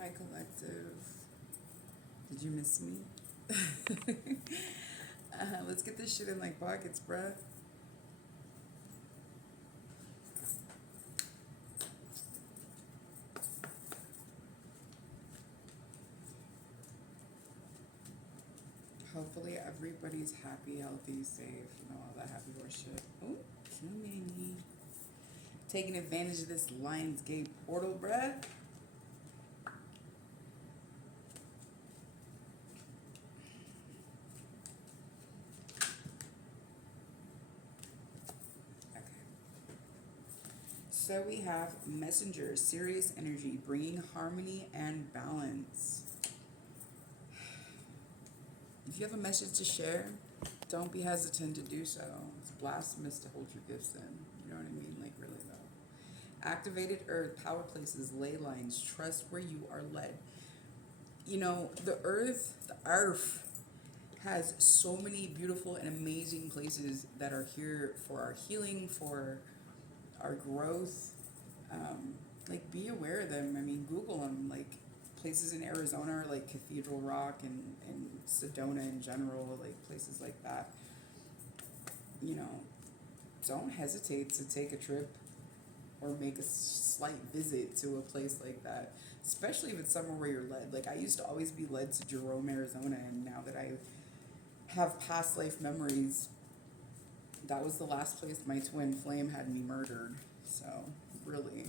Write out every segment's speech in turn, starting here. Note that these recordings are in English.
Hi, collective. Did you miss me? Let's get this shit in like pockets, bruh. Hopefully, everybody's happy, healthy, safe, all that happy horse shit. Oh, too many. Taking advantage of this Lionsgate portal, bruh. Okay. So we have Messenger, Sirius Energy, bringing harmony and balance. If you have a message to share, don't be hesitant to do so. It's blasphemous to hold your gifts in. You know what I mean? Like, really, though. Activated earth, power places, ley lines, trust where you are led. The earth has so many beautiful and amazing places that are here for our healing, for our growth. Like, be aware of them. I mean, Google them. Like, places in Arizona are like Cathedral Rock and Sedona in general, like places like that. You know, don't hesitate to take a trip or make a slight visit to a place like that, especially if it's somewhere where you're led. Like, I used to always be led to Jerome, Arizona, and now that I have past life memories, that was the last place my twin flame had me murdered. So, really.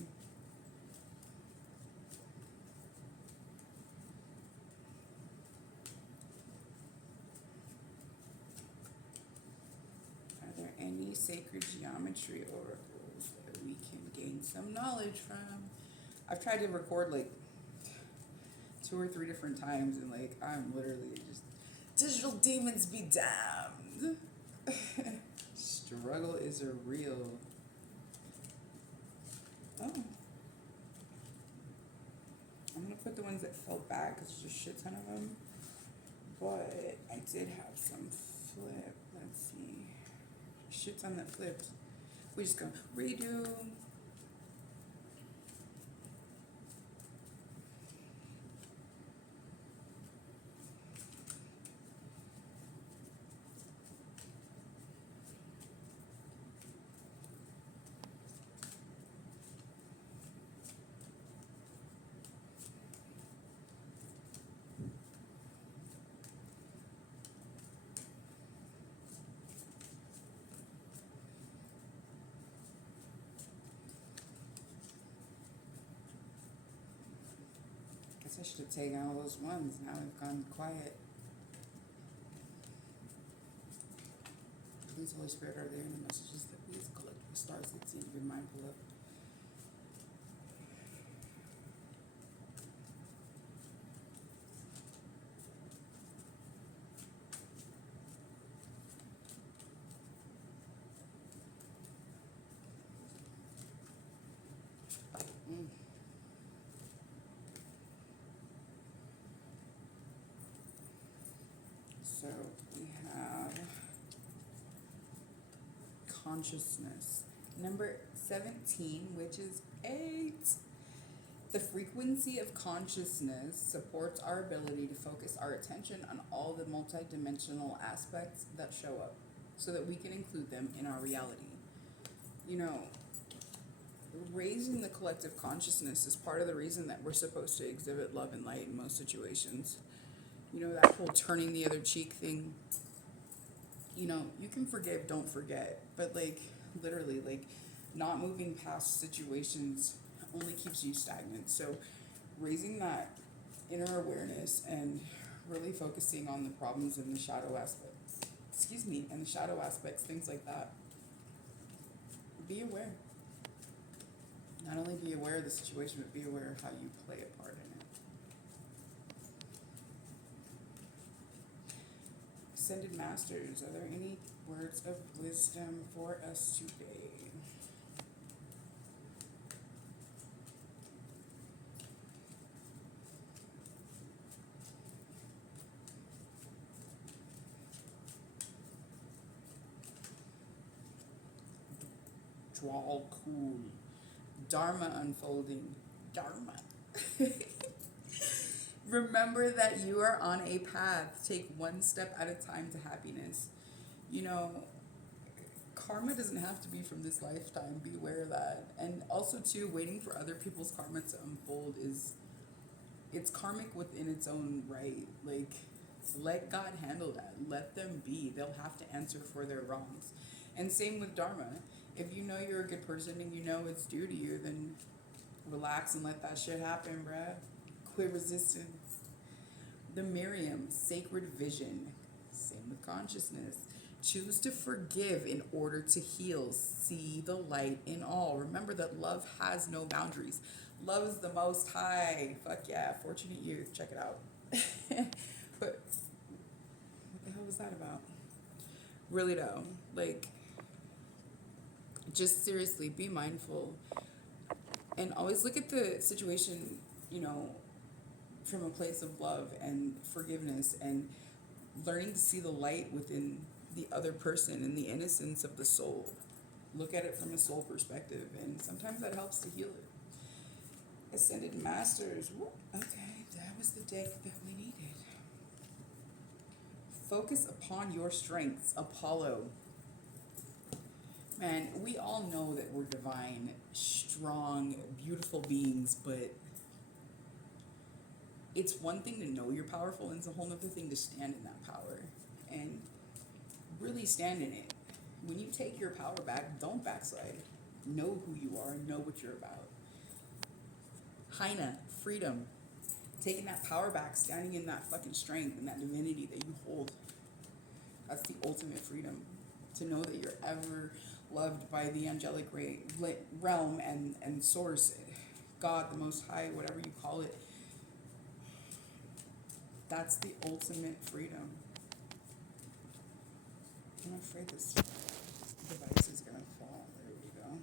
Are there any sacred geometry oracles that we can gain some knowledge from? I've tried to record like two or three different times, and like I'm literally just digital demons be damned. Struggle is a real. Oh, I'm gonna put the ones that fell back because there's a shit ton of them. But I did have some flip. Let's see. Shit ton that flipped. We just go redo. Guess I should have taken all those ones. Now they've gone quiet. Please, Holy Spirit, are there any messages that these collective stars that seem to be mindful of? Mm. So we have consciousness. Number 17, which is 8. The frequency of consciousness supports our ability to focus our attention on all the multidimensional aspects that show up so that we can include them in our reality. You know, raising the collective consciousness is part of the reason that we're supposed to exhibit love and light in most situations. That whole turning the other cheek thing. You can forgive, don't forget. But, like, literally, like, not moving past situations only keeps you stagnant. So, raising that inner awareness and really focusing on the problems and the shadow aspects, and the shadow aspects, things like that. Be aware. Not only be aware of the situation, but be aware of how you play a part in it. Ascended Masters, are there any words of wisdom for us today? Drawl cool. Dharma unfolding. Dharma. Remember that you are on a path. Take one step at a time to happiness. You know, karma doesn't have to be from this lifetime. Be aware of that. And also, too, waiting for other people's karma to unfold is, it's karmic within its own right. Like, let God handle that. Let them be. They'll have to answer for their wrongs. And same with dharma. If you know you're a good person and you know it's due to you, then relax and let that shit happen, bruh. Quit resisting. The Miriam, sacred vision. Same with consciousness. Choose to forgive in order to heal. See the light in all. Remember that love has no boundaries. Love is the most high. Fuck yeah. Fortunate youth. Check it out. But what the hell was that about? Really though. Like, just seriously, be mindful. And always look at the situation, you know, from a place of love and forgiveness and learning to see the light within the other person and the innocence of the soul. Look at it from a soul perspective, and sometimes that helps to heal it. Ascended Masters. Okay, that was the deck that we needed. Focus upon your strengths, Apollo. Man, we all know that we're divine, strong, beautiful beings, but it's one thing to know you're powerful, and it's a whole other thing to stand in that power and really stand in it. When you take your power back, don't backslide. Know who you are, know what you're about. Haina, freedom. Taking that power back, standing in that fucking strength and that divinity that you hold. That's the ultimate freedom. To know that you're ever loved by the angelic realm and source, God, the Most High, whatever you call it. That's the ultimate freedom. I'm afraid this device is going to fall. There we go.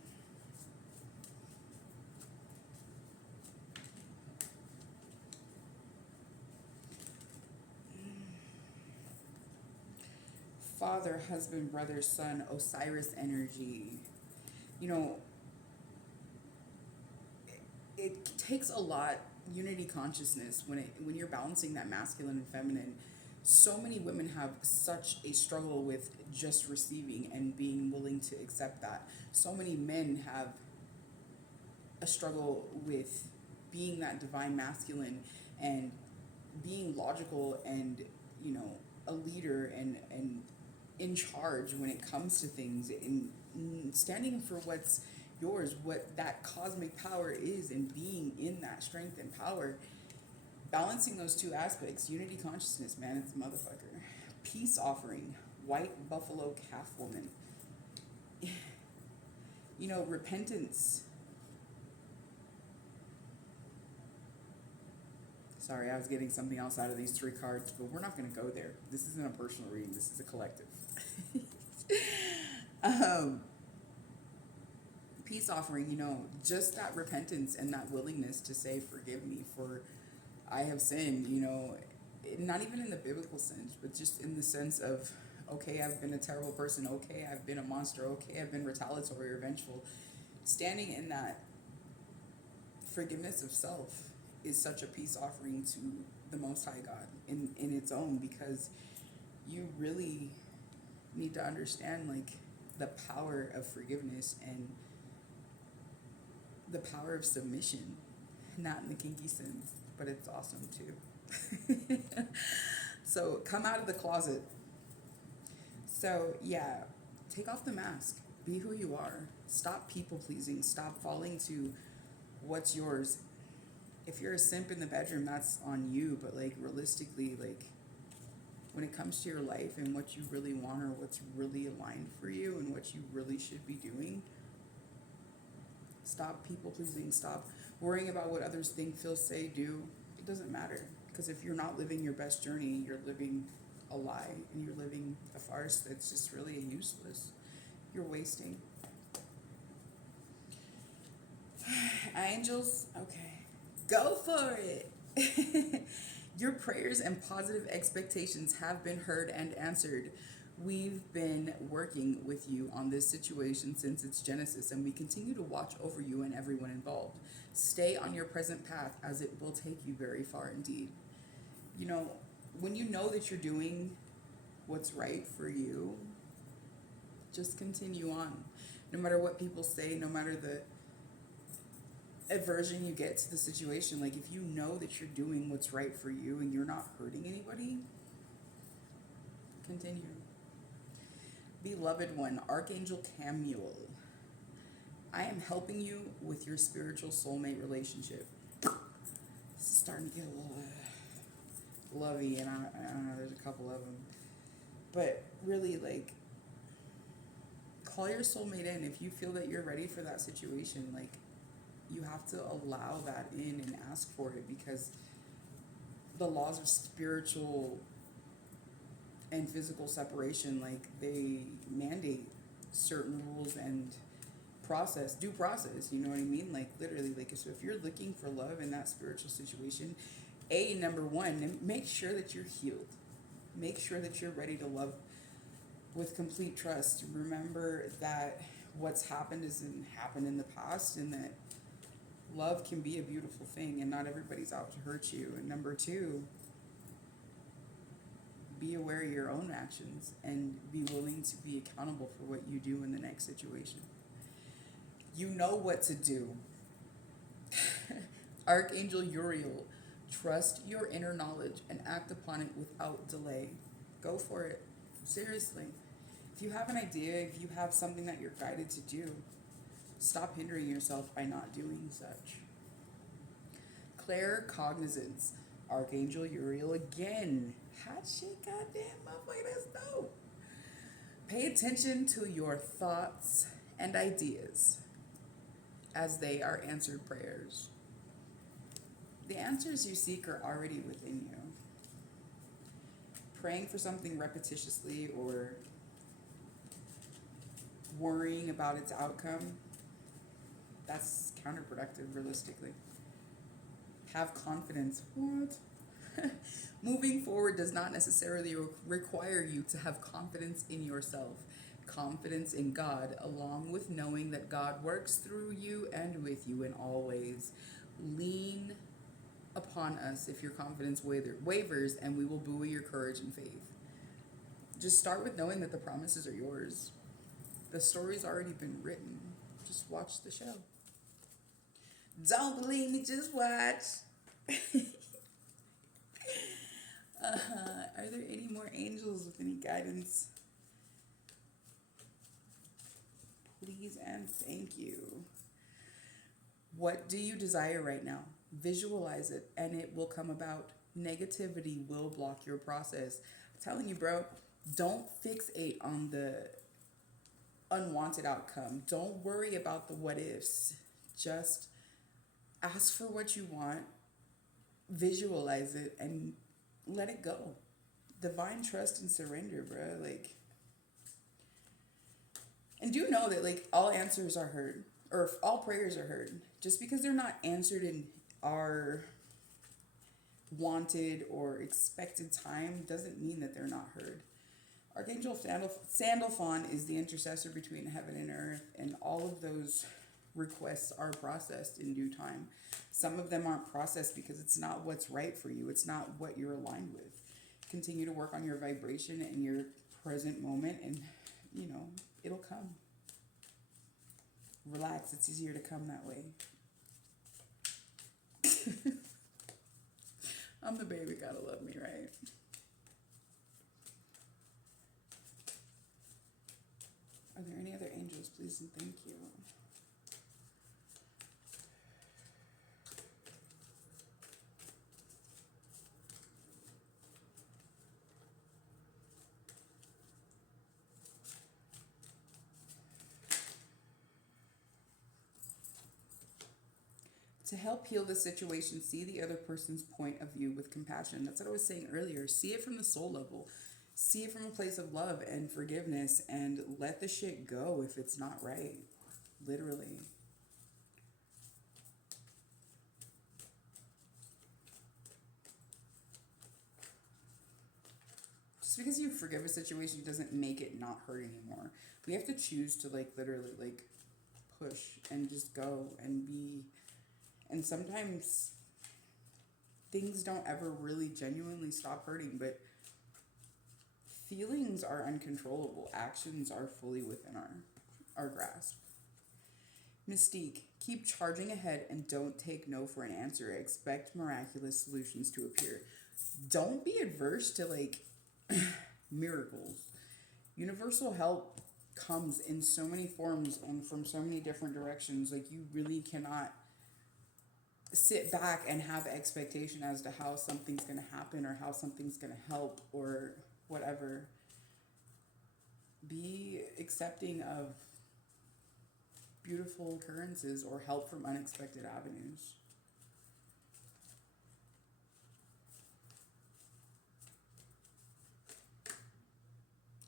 Father, husband, brother, son, Osiris energy. You know, it takes a lot, unity consciousness, when you're balancing that masculine and feminine. So many women have such a struggle with just receiving and being willing to accept that. So many men have a struggle with being that divine masculine and being logical and, you know, a leader and in charge when it comes to things, and standing for what's yours, what that cosmic power is, and being in that strength and power. Balancing those two aspects, unity consciousness, man, it's a motherfucker. Peace offering, white buffalo calf woman. You know, repentance. Sorry, I was getting something else out of these three cards, but we're not going to go there. This isn't a personal reading. This is a collective. Peace offering, you know, just that repentance and that willingness to say, forgive me for I have sinned, you know, not even in the biblical sense, but just in the sense of, okay, I've been a terrible person. Okay, I've been a monster. Okay, I've been retaliatory or vengeful. Standing in that forgiveness of self is such a peace offering to the Most High God in its own, because you really need to understand, like, the power of forgiveness and the power of submission, not in the kinky sense, but it's awesome too. So come out of the closet. So yeah, take off the mask, be who you are, stop people pleasing, stop falling to what's yours. If you're a simp in the bedroom, that's on you, but like realistically, like when it comes to your life and what you really want or what's really aligned for you and what you really should be doing, stop people pleasing, stop worrying about what others think, feel, say, do. It doesn't matter, because if you're not living your best journey, you're living a lie and you're living a farce that's just really useless. You're wasting. Angels, okay, go for it. Your prayers and positive expectations have been heard and answered. We've been working with you on this situation since its genesis, and we continue to watch over you and everyone involved. Stay on your present path, as it will take you very far indeed. You know, when you know that you're doing what's right for you, just continue on. No matter what people say, no matter the aversion you get to the situation, like if you know that you're doing what's right for you and you're not hurting anybody, continue. Beloved one, Archangel Camuel, I am helping you with your spiritual soulmate relationship. This is starting to get a little lovey, and I don't know, there's a couple of them. But really, like, call your soulmate in if you feel that you're ready for that situation. Like, you have to allow that in and ask for it, because the laws of spiritual and physical separation, like, they mandate certain rules and due process, you know what I mean? Like, literally, like, so if you're looking for love in that spiritual situation, number one, make sure that you're healed. Make sure that you're ready to love with complete trust. Remember that what's happened isn't happened in the past, and that love can be a beautiful thing, and not everybody's out to hurt you. And number two, be aware of your own actions and be willing to be accountable for what you do in the next situation. You know what to do. Archangel Uriel, trust your inner knowledge and act upon it without delay. Go for it. Seriously. If you have an idea, if you have something that you're guided to do, stop hindering yourself by not doing such. Claircognizance, Archangel Uriel again. Hot shit, goddamn motherfucker, that's dope. Pay attention to your thoughts and ideas as they are answered prayers. The answers you seek are already within you. Praying for something repetitiously or worrying about its outcome, that's counterproductive, realistically. Have confidence. What? Moving forward does not necessarily require you to have confidence in yourself. Confidence in God, along with knowing that God works through you and with you in all ways. Lean upon us if your confidence wavers, and we will buoy your courage and faith. Just start with knowing that the promises are yours. The story's already been written. Just watch the show. Don't believe me, just watch. Are there any more angels with any guidance? Please and thank you. What do you desire right now? Visualize it and it will come about. Negativity will block your process. I'm telling you, bro, don't fixate on the unwanted outcome. Don't worry about the what ifs. Just ask for what you want, visualize it, and let it go. Divine trust and surrender, bro. Like, and do know that, like, all answers are heard, or all prayers are heard. Just because they're not answered in our wanted or expected time doesn't mean that they're not heard. Archangel Sandalphon is the intercessor between heaven and earth, and all of those requests are processed in due time. Some of them aren't processed because it's not what's right for you. It's not what you're aligned with. Continue to work on your vibration and your present moment, and, you know, it'll come. Relax. It's easier to come that way. I'm the baby, gotta love me, right? Are there any other angels, please and thank you? To help heal the situation, see the other person's point of view with compassion. That's what I was saying earlier. See it from the soul level. See it from a place of love and forgiveness, and let the shit go if it's not right. Literally. Just because you forgive a situation doesn't make it not hurt anymore. We have to choose to, like, literally, like, push and just go and be. And sometimes things don't ever really genuinely stop hurting, but feelings are uncontrollable. Actions are fully within our grasp. Mystique, keep charging ahead and don't take no for an answer. Expect miraculous solutions to appear. Don't be adverse to like miracles. Universal help comes in so many forms and from so many different directions. Like, you really cannot sit back and have expectation as to how something's going to happen or how something's going to help or whatever. Be accepting of beautiful occurrences or help from unexpected avenues.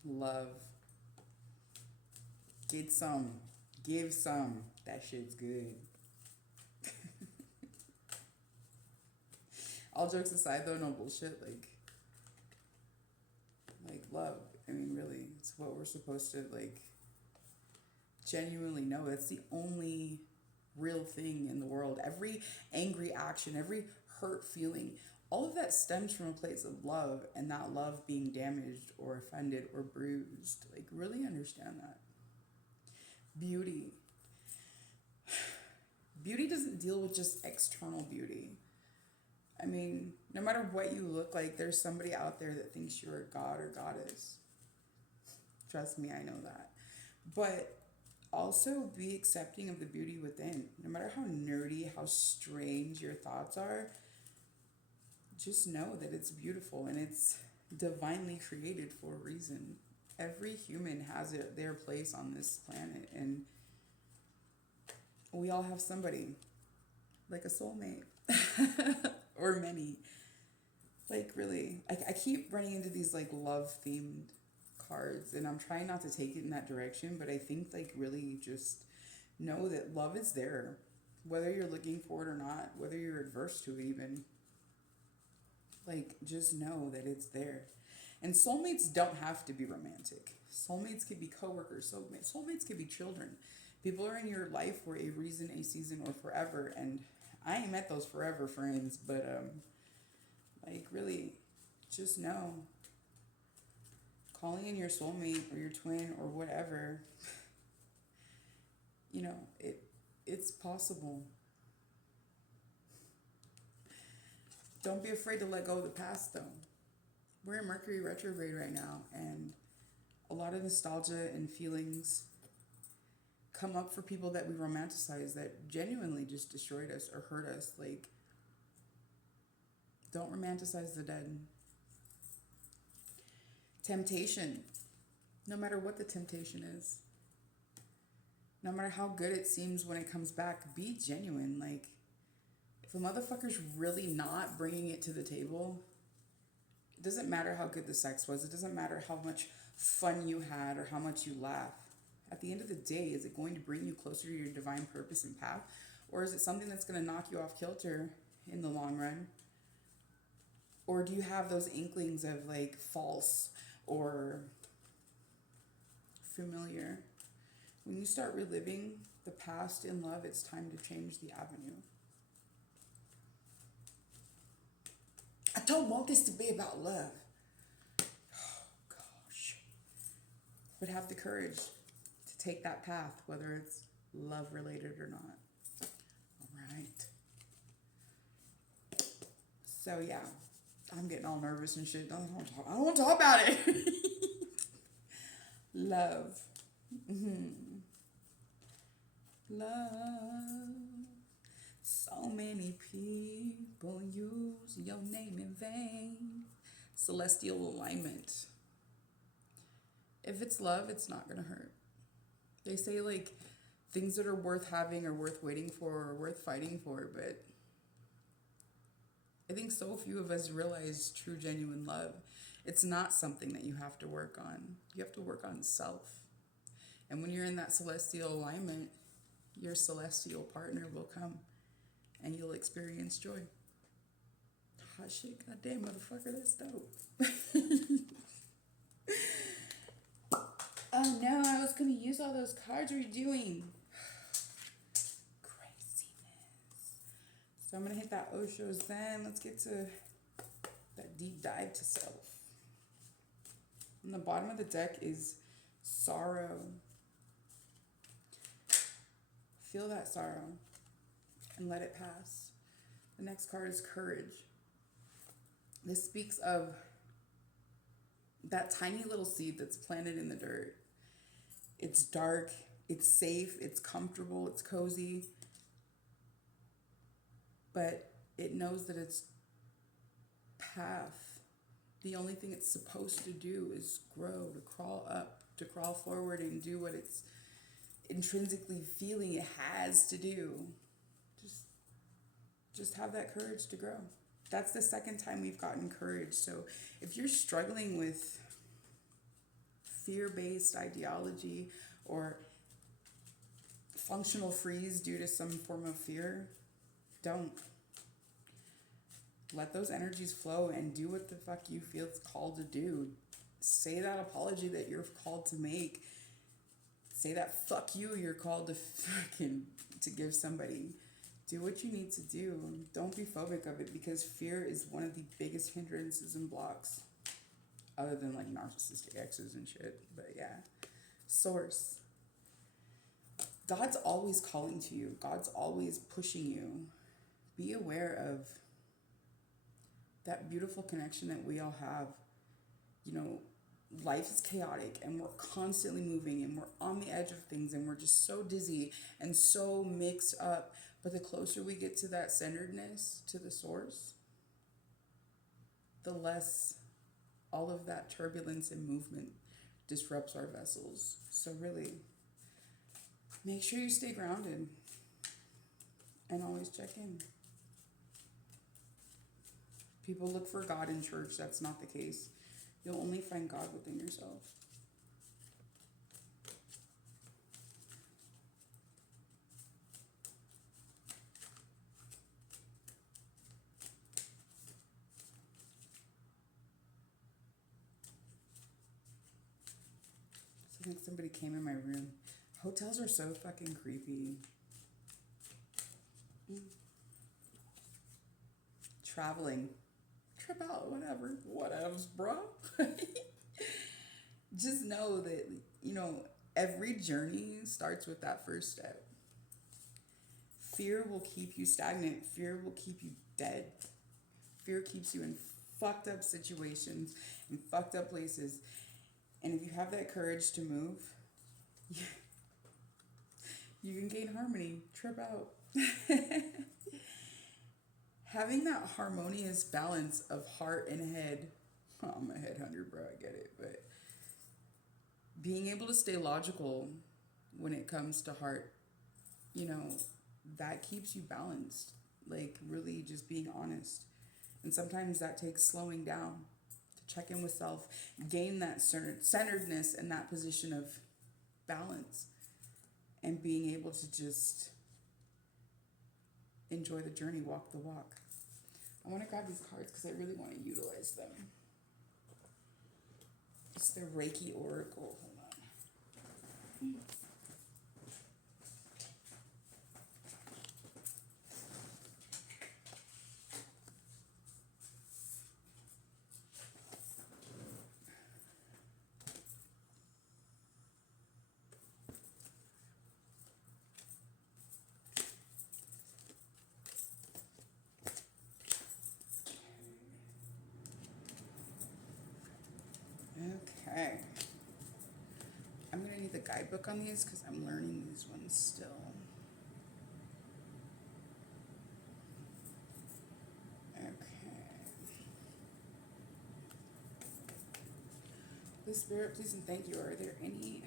Love. Get some. Give some. That shit's good. All jokes aside though, no bullshit, like love. I mean, really, it's what we're supposed to like genuinely know. That's the only real thing in the world. Every angry action, every hurt feeling, all of that stems from a place of love, and that love being damaged or offended or bruised. Like, really understand that. Beauty. Beauty doesn't deal with just external beauty. I mean, no matter what you look like, there's somebody out there that thinks you're a god or goddess. Trust me, I know that. But also be accepting of the beauty within. No matter how nerdy, how strange your thoughts are, just know that it's beautiful and it's divinely created for a reason. Every human has their place on this planet, and we all have somebody, like a soulmate, or many. Like, really, I keep running into these like love themed cards, and I'm trying not to take it in that direction, but I think like really just know that love is there, whether you're looking for it or not, whether you're adverse to it even. Like, just know that it's there. And soulmates don't have to be romantic. Soulmates could be coworkers. Soulmates could be children. People are in your life for a reason, a season, or forever. And I ain't met those forever friends, but like, really, just know, calling in your soulmate or your twin or whatever, you know, it's possible. Don't be afraid to let go of the past, though. We're in Mercury retrograde right now, and a lot of nostalgia and feelings come up for people that we romanticize that genuinely just destroyed us or hurt us. Like, don't romanticize the dead. Temptation. No matter what the temptation is, no matter how good it seems when it comes back, be genuine. Like, if a motherfucker's really not bringing it to the table, it doesn't matter how good the sex was. It doesn't matter how much fun you had or how much you laugh. At the end of the day, is it going to bring you closer to your divine purpose and path? Or is it something that's going to knock you off kilter in the long run? Or do you have those inklings of like false or familiar? When you start reliving the past in love, it's time to change the avenue. I don't want this to be about love. Oh, gosh. But have the courage to take that path, whether it's love related or not. All right. So, yeah, I'm getting all nervous and shit. I don't want to talk about it. Love. Love. So many people use your name in vain. Celestial alignment. If it's love, it's not going to hurt. They say, like, things that are worth having or worth waiting for or worth fighting for, but I think so few of us realize true, genuine love. It's not something that you have to work on. You have to work on self. And when you're in that celestial alignment, your celestial partner will come and you'll experience joy. Hot shit, goddamn motherfucker, that's dope. Oh no, I was gonna use all those cards. What are you doing? Craziness. So I'm going to hit that Osho Zen. Let's get to that deep dive to self. And the bottom of the deck is sorrow. Feel that sorrow and let it pass. The next card is courage. This speaks of that tiny little seed that's planted in the dirt. It's dark, it's safe, it's comfortable, it's cozy, but it knows that its path, the only thing it's supposed to do is grow, to crawl up, to crawl forward and do what it's intrinsically feeling it has to do. Just have that courage to grow. That's the second time we've gotten courage. So if you're struggling with fear-based ideology or functional freeze due to some form of fear, don't. Let those energies flow and do what the fuck you feel it's called to do. Say that apology that you're called to make. Say that fuck you're called to fucking to give somebody. Do what you need to do. Don't be phobic of it, because fear is one of the biggest hindrances and blocks, other than like narcissistic exes and shit. But yeah, source. God's always calling to you. God's always pushing you. Be aware of that beautiful connection that we all have. You know, life is chaotic and we're constantly moving and we're on the edge of things and we're just so dizzy and so mixed up. But the closer we get to that centeredness, to the source, the less all of that turbulence and movement disrupts our vessels. So really, make sure you stay grounded and always check in. People look for God in church. That's not the case. You'll only find God within yourself. I think somebody came in my room. Hotels are so fucking creepy. Traveling. Trip out, whatever. Whatevs, bro. Just know that, you know, every journey starts with that first step. Fear will keep you stagnant. Fear will keep you dead. Fear keeps you in fucked up situations, in fucked up places. And if you have that courage to move, you can gain harmony. Trip out. Having that harmonious balance of heart and head. Oh, I'm a headhunter, bro. I get it. But being able to stay logical when it comes to heart, you know, that keeps you balanced. Like, really just being honest. And sometimes that takes slowing down to check in with self, gain that centeredness and that position of balance, and being able to just enjoy the journey, walk the walk. I want to grab these cards because I really want to utilize them. It's the Reiki Oracle. Hold on. Okay. I'm going to need the guidebook on these because I'm learning these ones still. Okay. Please, Spirit, please and thank you. Are there any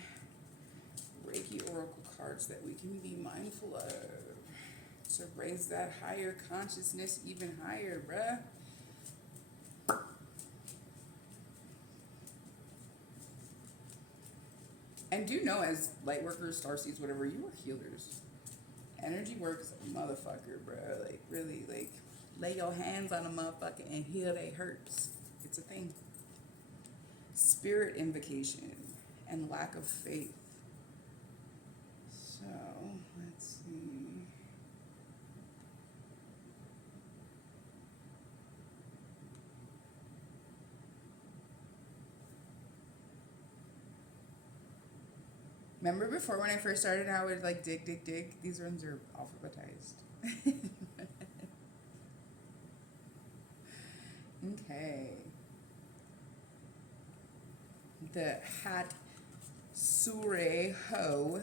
Reiki Oracle cards that we can be mindful of to raise that higher consciousness even higher, bruh? And do know, as light workers, starseeds, whatever, you are healers. Energy works, motherfucker, bro. Like, really, like, lay your hands on a motherfucker and heal they hurts. It's a thing. Spirit invocation and lack of faith. So, let's see. Remember before when I first started, I would like dig, dig, dig? These ones are alphabetized. Okay. The Hat Sure Ho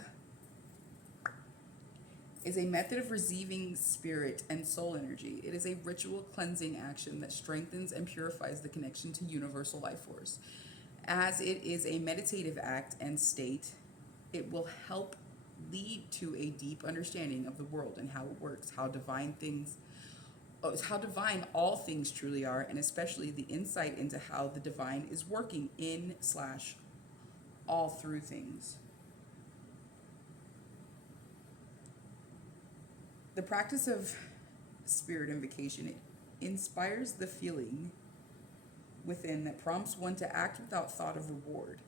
is a method of receiving spirit and soul energy. It is a ritual cleansing action that strengthens and purifies the connection to universal life force. As it is a meditative act and state, it will help lead to a deep understanding of the world and how it works, how divine all things truly are, and especially the insight into how the divine is working in slash all through things. The practice of spirit invocation, it inspires the feeling within that prompts one to act without thought of reward.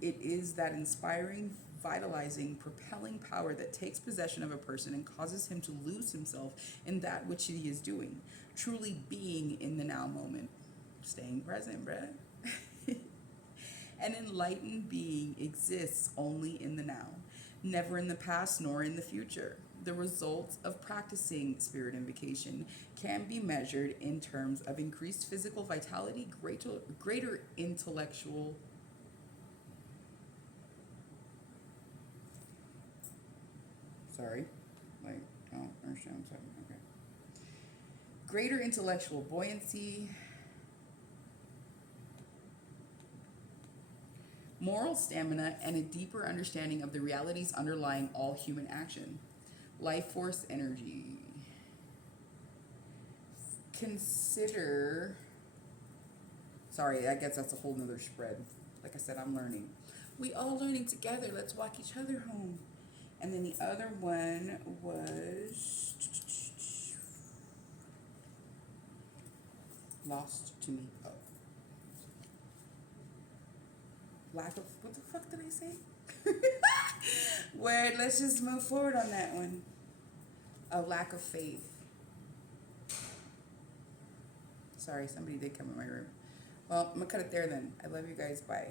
It is that inspiring, vitalizing, propelling power that takes possession of a person and causes him to lose himself in that which he is doing, truly being in the now moment. Staying present, bruh. An enlightened being exists only in the now, never in the past nor in the future. The results of practicing spirit invocation can be measured in terms of increased physical vitality, greater intellectual. Sorry, like, I don't understand what's happening. Okay. Greater intellectual buoyancy, moral stamina, and a deeper understanding of the realities underlying all human action. Life force energy. Consider. Sorry, I guess that's a whole nother spread. Like I said, I'm learning. We all learning together. Let's walk each other home. And then the other one was lost to me. Oh. Lack of, what the fuck did I say? Word, let's just move forward on that one. A lack of faith. Sorry, somebody did come in my room. Well, I'm gonna cut it there then. I love you guys. Bye.